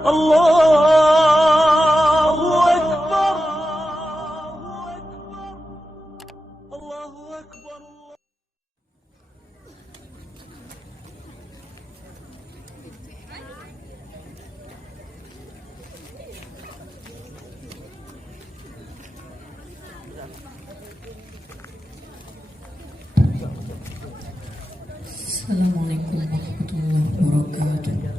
الله أكبر الله أكبر. Assalamualaikum warahmatullahi wabarakatuh.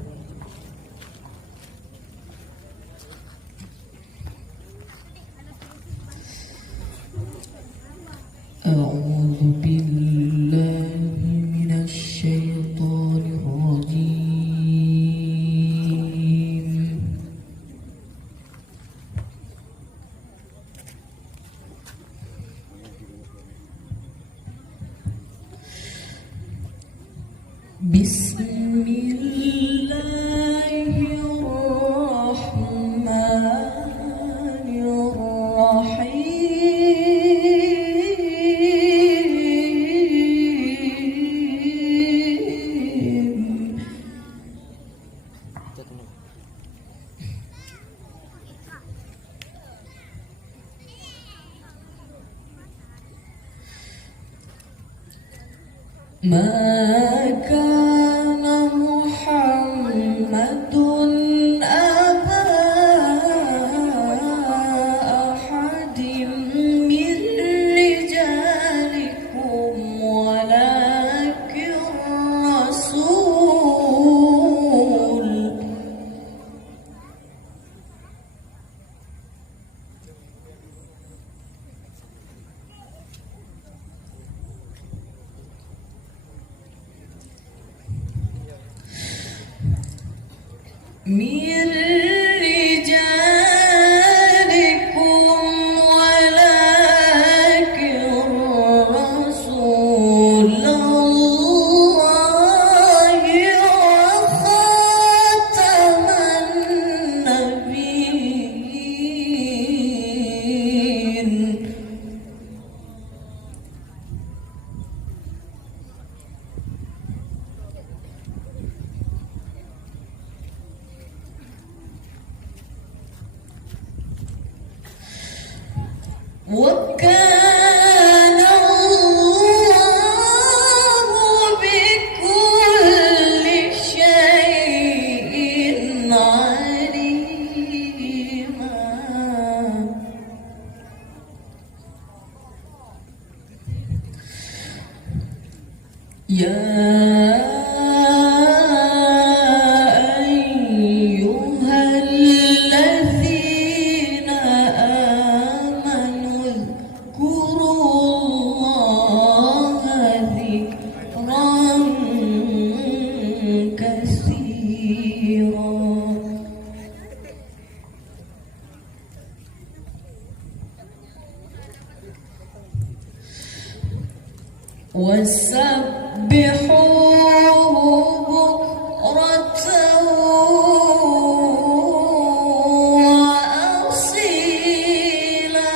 A'udzu billahi minasy syaithanir rajim. Bismillahirrahmanirrahim. Ma kana Muhammadun aba ahadin min rijalikum walakin rasul. Min rijalikum walakin Rasulullahi wa khataman nabiyyin. وَكَانَ اللَّهُ بِكُلِّ شَيْءٍ عَلِيمًا. يَا أَيُّهَا الَّذِينَ آمَنُوا اذْكُرُوا اللَّهَ ذِكْرًا كَثِيرًا وَسَبِّحُوهُ بُكْرَةً وَأَصِيلًا.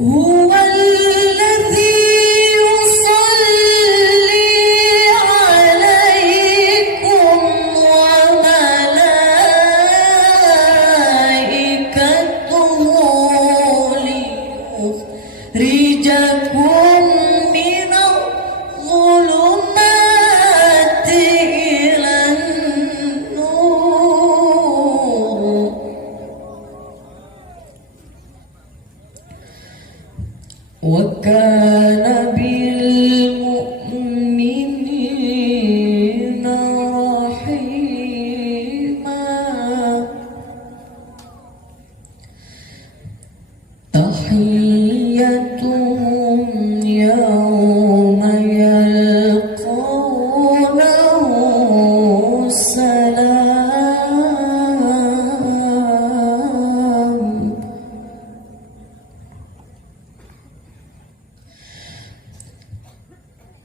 هو الذي يصلي عليكم وملائكته ليخرجكم من الظلمات إلى النور. وَكَانَ بِالْمُؤْمِنِينَ رَحِيمًا. تَحِيَّتُهُمْ يَوْمَ يَلْقَوْنَهُ سَلَامٌ.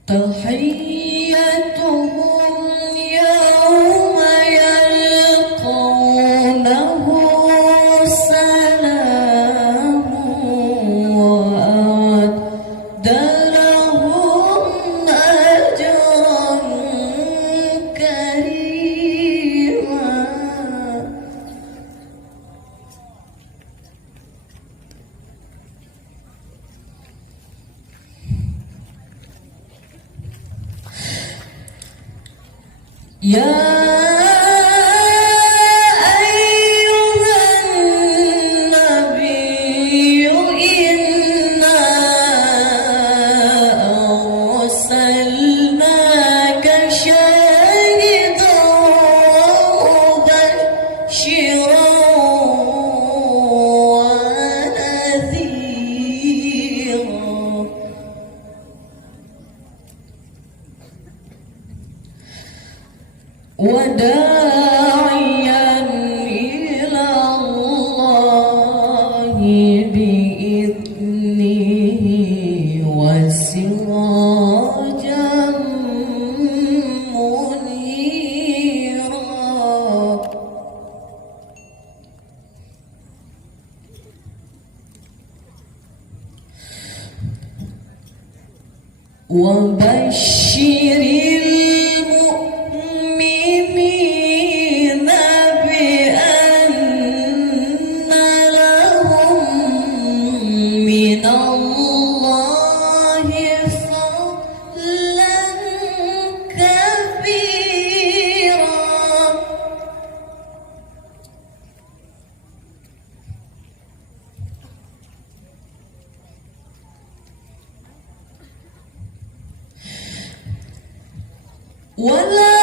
تحيتهم يوم يلقونه سلام. يا أيها النبي إنا أرسلناك شاهدا ومبشرا ونذيرا وداعيا إلى الله بإذنه وسراجا منيرا وبشر المؤمنين بأن لهم من الله فضلا كبيرا ولا